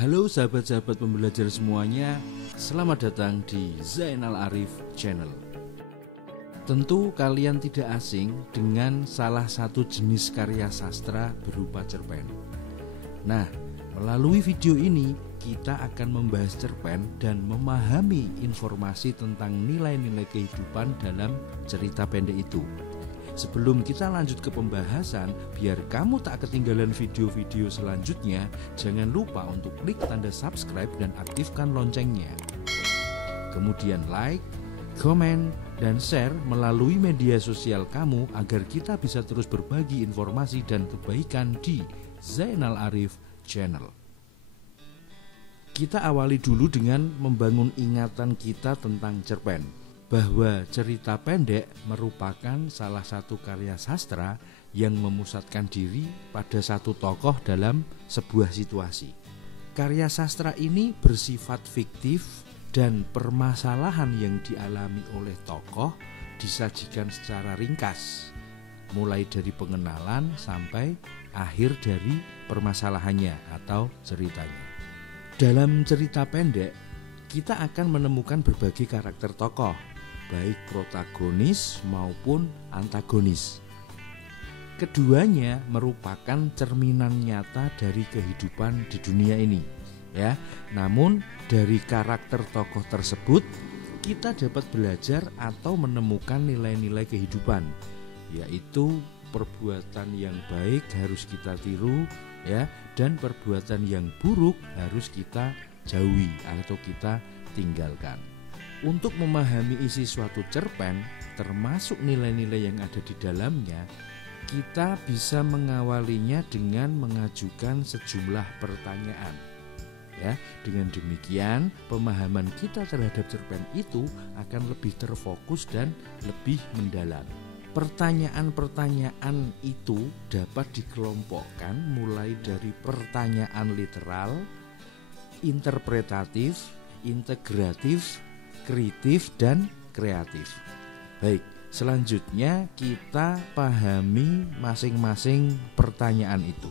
Halo sahabat-sahabat pembelajar semuanya, selamat datang di Zainal Arif Channel. Tentu kalian tidak asing dengan salah satu jenis karya sastra berupa cerpen. Nah, melalui video ini kita akan membahas cerpen dan memahami informasi tentang nilai-nilai kehidupan dalam cerita pendek itu. Sebelum kita lanjut ke pembahasan, biar kamu tak ketinggalan video-video selanjutnya, jangan lupa untuk klik tanda subscribe dan aktifkan loncengnya. Kemudian like, komen, dan share melalui media sosial kamu agar kita bisa terus berbagi informasi dan kebaikan di Zainal Arif Channel. Kita awali dulu dengan membangun ingatan kita tentang cerpen, bahwa cerita pendek merupakan salah satu karya sastra yang memusatkan diri pada satu tokoh dalam sebuah situasi. Karya sastra ini bersifat fiktif dan permasalahan yang dialami oleh tokoh disajikan secara ringkas, mulai dari pengenalan sampai akhir dari permasalahannya atau ceritanya. Dalam cerita pendek, kita akan menemukan berbagai karakter tokoh, baik protagonis maupun antagonis. Keduanya merupakan cerminan nyata dari kehidupan di dunia ini, ya. Namun dari karakter tokoh tersebut kita dapat belajar atau menemukan nilai-nilai kehidupan, yaitu perbuatan yang baik harus kita tiru, ya, dan perbuatan yang buruk harus kita jauhi atau kita tinggalkan. Untuk memahami isi suatu cerpen, termasuk nilai-nilai yang ada di dalamnya, kita bisa mengawalinya dengan mengajukan sejumlah pertanyaan. Ya, dengan demikian, pemahaman kita terhadap cerpen itu akan lebih terfokus dan lebih mendalam. Pertanyaan-pertanyaan itu dapat dikelompokkan mulai dari pertanyaan literal, interpretatif, integratif, kritif, dan kreatif. Baik, selanjutnya kita pahami masing-masing pertanyaan itu.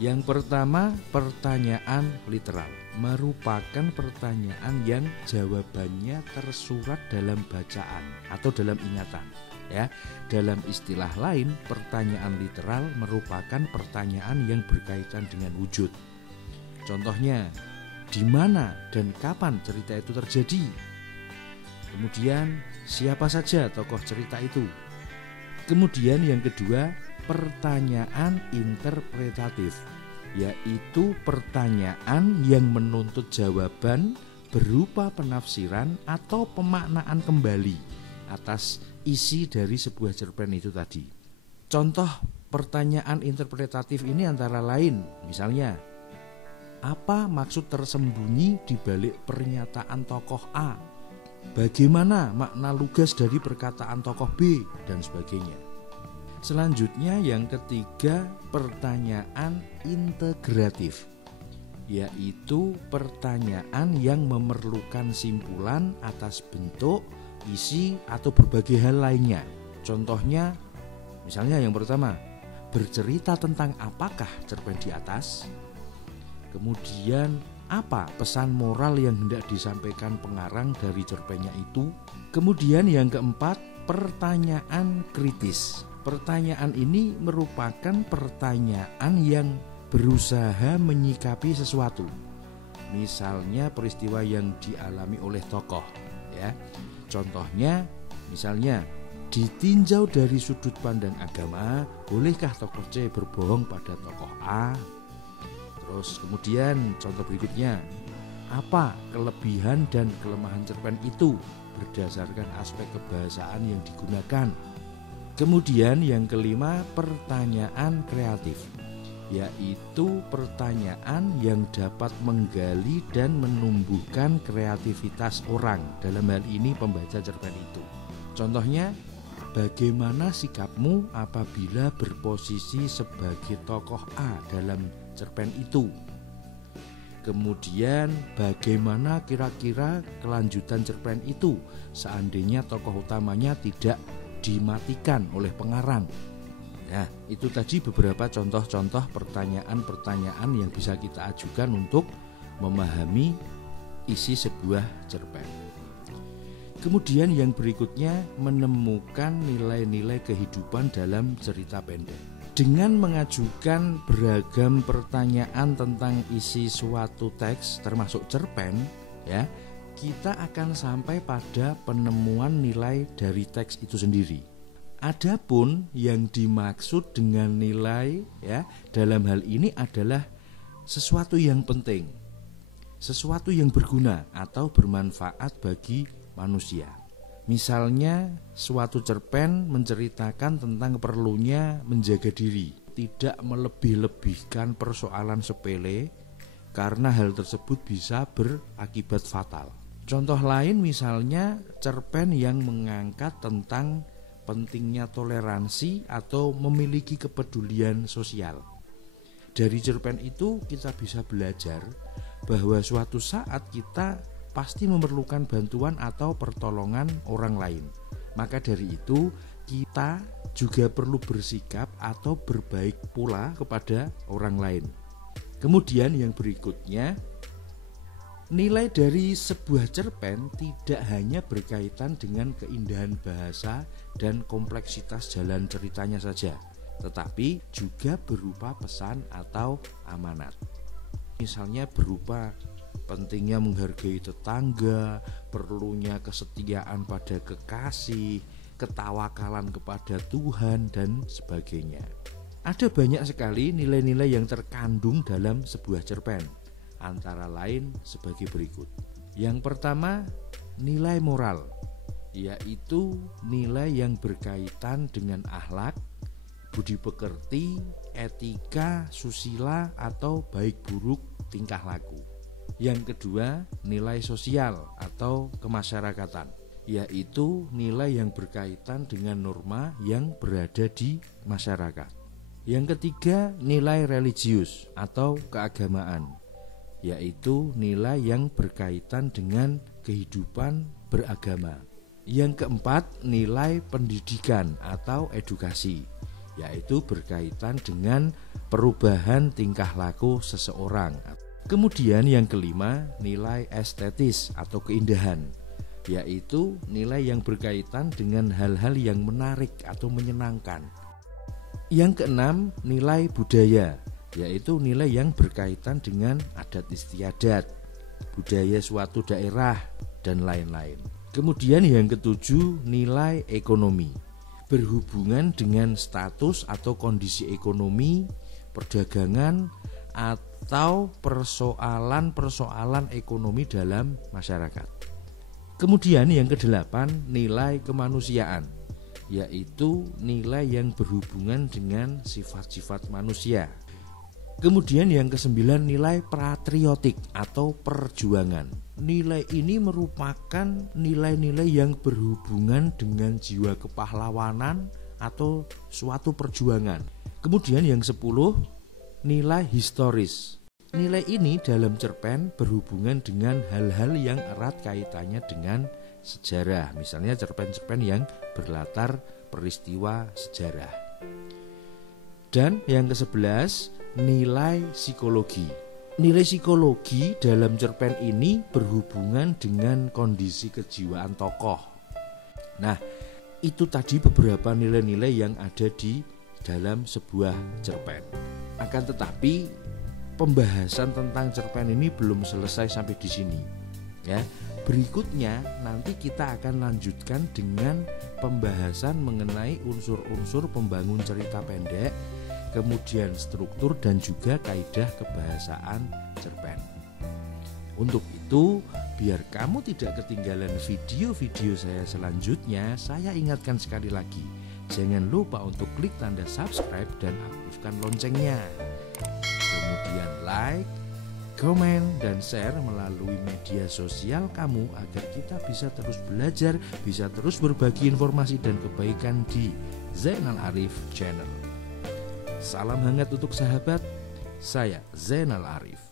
Yang pertama, pertanyaan literal merupakan pertanyaan yang jawabannya tersurat dalam bacaan atau dalam ingatan. Ya, dalam istilah lain, pertanyaan literal merupakan pertanyaan yang berkaitan dengan wujud. Contohnya, di mana dan kapan cerita itu terjadi? Kemudian, siapa saja tokoh cerita itu? Kemudian yang kedua, pertanyaan interpretatif, yaitu pertanyaan yang menuntut jawaban berupa penafsiran atau pemaknaan kembali atas isi dari sebuah cerpen itu tadi. Contoh pertanyaan interpretatif ini antara lain, misalnya, apa maksud tersembunyi di balik pernyataan tokoh A? Bagaimana makna lugas dari perkataan tokoh B? Dan sebagainya. Selanjutnya yang ketiga, pertanyaan integratif, yaitu pertanyaan yang memerlukan simpulan atas bentuk, isi, atau berbagai hal lainnya. Contohnya, misalnya yang pertama, bercerita tentang apakah cerpen di atas? Kemudian, apa pesan moral yang hendak disampaikan pengarang dari cerpennya itu? Kemudian yang keempat, pertanyaan kritis. Pertanyaan ini merupakan pertanyaan yang berusaha menyikapi sesuatu. Misalnya peristiwa yang dialami oleh tokoh, ya. Contohnya, misalnya, ditinjau dari sudut pandang agama, bolehkah tokoh C berbohong pada tokoh A? Terus kemudian contoh berikutnya, apa kelebihan dan kelemahan cerpen itu berdasarkan aspek kebahasaan yang digunakan? Kemudian yang kelima, pertanyaan kreatif, yaitu pertanyaan yang dapat menggali dan menumbuhkan kreativitas orang, dalam hal ini pembaca cerpen itu. Contohnya, bagaimana sikapmu apabila berposisi sebagai tokoh A dalam cerpen itu? Kemudian bagaimana kira-kira kelanjutan cerpen itu seandainya tokoh utamanya tidak dimatikan oleh pengarang? Nah, itu tadi beberapa contoh-contoh pertanyaan-pertanyaan yang bisa kita ajukan untuk memahami isi sebuah cerpen. Kemudian yang berikutnya, menemukan nilai-nilai kehidupan dalam cerita pendek. Dengan mengajukan beragam pertanyaan tentang isi suatu teks termasuk cerpen, ya, kita akan sampai pada penemuan nilai dari teks itu sendiri. Adapun yang dimaksud dengan nilai, ya, dalam hal ini adalah sesuatu yang penting, sesuatu yang berguna atau bermanfaat bagi manusia. Misalnya suatu cerpen menceritakan tentang perlunya menjaga diri, tidak melebih-lebihkan persoalan sepele karena hal tersebut bisa berakibat fatal. Contoh lain misalnya cerpen yang mengangkat tentang pentingnya toleransi atau memiliki kepedulian sosial. Dari cerpen itu kita bisa belajar bahwa suatu saat kita pasti memerlukan bantuan atau pertolongan orang lain. Maka dari itu kita juga perlu bersikap atau berbaik pula kepada orang lain. Kemudian yang berikutnya, nilai dari sebuah cerpen tidak hanya berkaitan dengan keindahan bahasa dan kompleksitas jalan ceritanya saja, tetapi juga berupa pesan atau amanat. Misalnya berupa pentingnya menghargai tetangga, perlunya kesetiaan pada kekasih, ketawakalan kepada Tuhan, dan sebagainya. Ada banyak sekali nilai-nilai yang terkandung dalam sebuah cerpen. Antara lain sebagai berikut. Yang pertama, nilai moral, yaitu nilai yang berkaitan dengan akhlak, budi pekerti, etika, susila, atau baik buruk tingkah laku. Yang kedua, nilai sosial atau kemasyarakatan, yaitu nilai yang berkaitan dengan norma yang berada di masyarakat. Yang ketiga, nilai religius atau keagamaan, yaitu nilai yang berkaitan dengan kehidupan beragama. Yang keempat, nilai pendidikan atau edukasi, yaitu berkaitan dengan perubahan tingkah laku seseorang. Kemudian yang kelima, nilai estetis atau keindahan, yaitu nilai yang berkaitan dengan hal-hal yang menarik atau menyenangkan. Yang keenam, nilai budaya, yaitu nilai yang berkaitan dengan adat istiadat, budaya suatu daerah, dan lain-lain. Kemudian yang ketujuh, nilai ekonomi, berhubungan dengan status atau kondisi ekonomi, perdagangan, atau persoalan-persoalan ekonomi dalam masyarakat. Kemudian yang kedelapan, nilai kemanusiaan, yaitu nilai yang berhubungan dengan sifat-sifat manusia. Kemudian yang kesembilan, nilai patriotik atau perjuangan. Nilai ini merupakan nilai-nilai yang berhubungan dengan jiwa kepahlawanan atau suatu perjuangan. Kemudian yang 10, nilai historis. Nilai ini dalam cerpen berhubungan dengan hal-hal yang erat kaitannya dengan sejarah. Misalnya cerpen-cerpen yang berlatar peristiwa sejarah. Dan yang ke-11, nilai psikologi. Nilai psikologi dalam cerpen ini berhubungan dengan kondisi kejiwaan tokoh. Nah, itu tadi beberapa nilai-nilai yang ada di dalam sebuah cerpen. Akan tetapi pembahasan tentang cerpen ini belum selesai sampai di sini. Ya, berikutnya nanti kita akan lanjutkan dengan pembahasan mengenai unsur-unsur pembangun cerita pendek, kemudian struktur dan juga kaidah kebahasaan cerpen. Untuk itu, biar kamu tidak ketinggalan video-video saya selanjutnya, saya ingatkan sekali lagi, jangan lupa untuk klik tanda subscribe dan aktifkan loncengnya. Kemudian like, komen, dan share melalui media sosial kamu agar kita bisa terus belajar, bisa terus berbagi informasi dan kebaikan di Zainal Arif Channel. Salam hangat untuk sahabat, saya Zainal Arif.